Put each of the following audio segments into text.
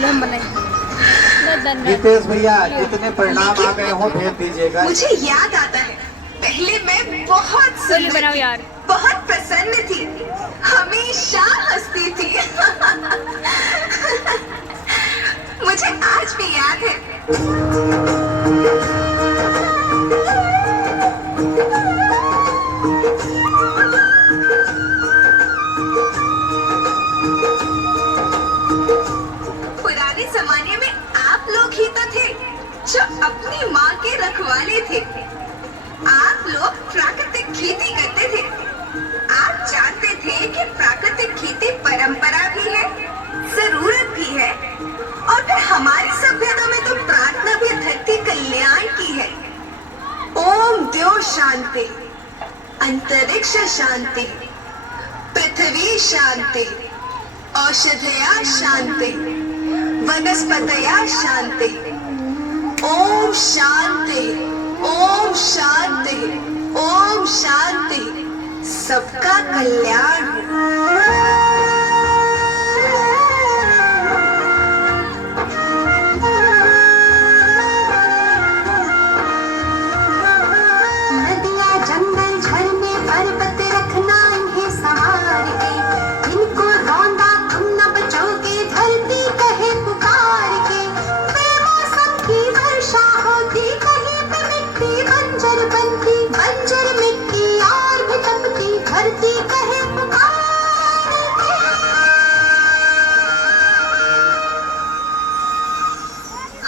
Film बनाई। नितेश भैया जितने परिणाम आ गए हो भेज दीजिएगा। मुझे याद आता है पहले मैं बहुत बनाओ यार। बहुत प्रसन्न थी, हमेशा हंसती थी। मुझे आज भी याद है। पुराने जमाने में आप लोग ही तो थे जो अपनी माँ के रखवाले थे। आप लोग प्राकृतिक खेती करते थे। आप जानते थे कि प्राकृतिक खेती परंपरा भी है, जरूरत भी है, और फिर हमारी सभ्यता में तो प्रार्थना भी धरती कल्याण की है। ओम द्यो शांति, अंतरिक्ष शांति, पृथ्वी शांति, औषधया शांति, वनस्पतया शांति। ओम शांति, ओम शांति, ओम शांति। सबका कल्याण हो।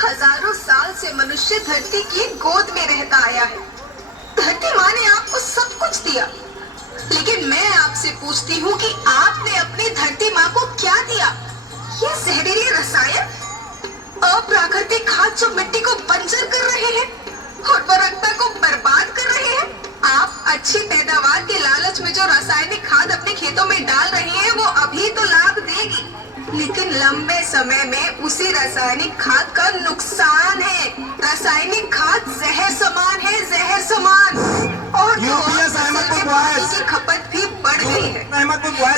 हजारों साल से मनुष्य धरती की गोद में रहता आया है। धरती माँ ने आपको सब कुछ दिया, लेकिन मैं आपसे पूछती हूँ कि आपने अपनी धरती माँ को क्या दिया? ये जहरीले रसायन, अप्राकृतिक खाद जो मिट्टी को बंजर कर रहे हैं, उर्वरकता को बर्बाद कर रहे हैं। आप अच्छी पैदावार के लालच में जो रासायनिक खाद अपने खेतों में डाल रहे हैं वो अभी तो लाभ देगी, लेकिन लंबे समय में उसी रासायनिक खाद का नुकसान है। रासायनिक खाद जहर समान है, जहर समान। और की खपत भी बढ़ गई है,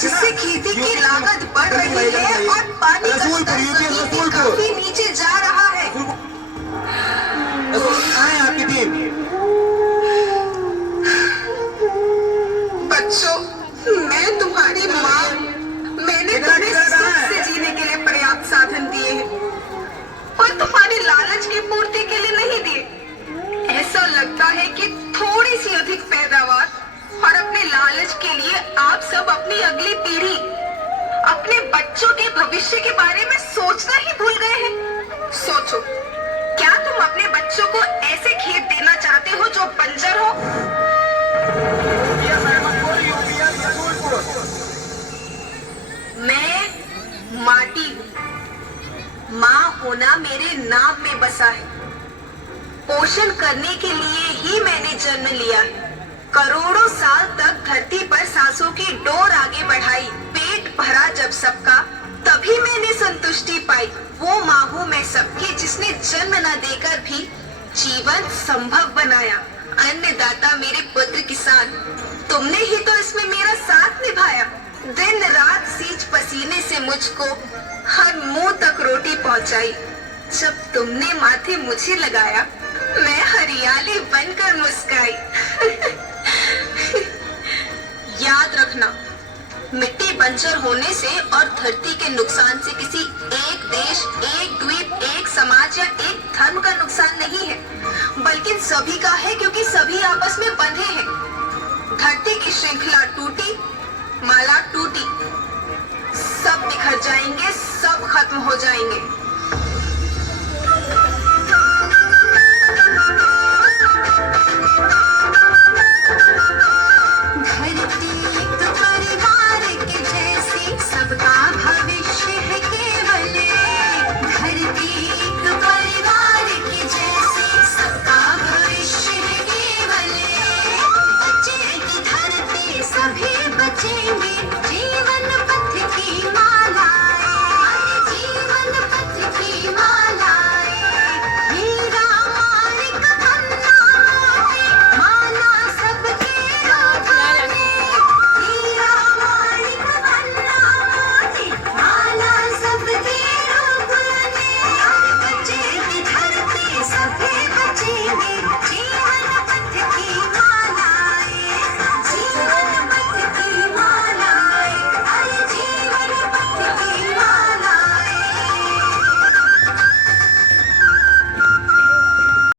जिससे खेती की लागत बढ़ रही है और पानी का स्तर काफी नीचे जा रहा है। आपकी टीम बच्चों, मैं तुम्हारी माँ, मैंने तुम्हें सुख से जीने के लिए पर्याप्त साधन दिए हैं और तुम्हारी लालच की पूर्ति के लिए नहीं दिए। ऐसा लगता है कि थोड़ी सी अधिक पैदावार और अपने लालच के लिए आप सब अपनी अगली पीढ़ी, अपने बच्चों के भविष्य के बारे में सोचना ही भूल गए हैं। सोचो, क्या तुम अपने बच्चों को ऐसे खेत देना चाहते हो जो बंजर हो? मैं माटी हूँ। माँ होना मेरे नाम में बसा है। पोषण करने के लिए ही मैंने जन्म लिया है। करोड़ों साल तक धरती पर सांसों की डोर आगे बढ़ाई। पेट भरा जब सबका, तभी मैंने संतुष्टि पाई। वो माँ हूँ मैं सबकी, जिसने जन्म न देकर भी जीवन संभव बनाया। अन्नदाता मेरे पुत्र किसान, तुमने ही तो इसमें मेरा साथ निभाया। दिन रात सींच पसीने से मुझको हर मुंह तक रोटी पहुंचाई। जब तुमने माथे मुझे लगाया, मैं हरियाली बनकर मुस्काई। याद रखना, मिट्टी बंजर होने से और धरती के नुकसान से किसी एक देश, एक द्वीप, एक समाज या एक धर्म का नुकसान नहीं है, बल्कि सभी का है, क्योंकि सभी आपस में बंधे हैं। धरती की श्रृंखला टूटी, माला टूटी, सब बिखर जाएंगे, सब खत्म हो जाएंगे।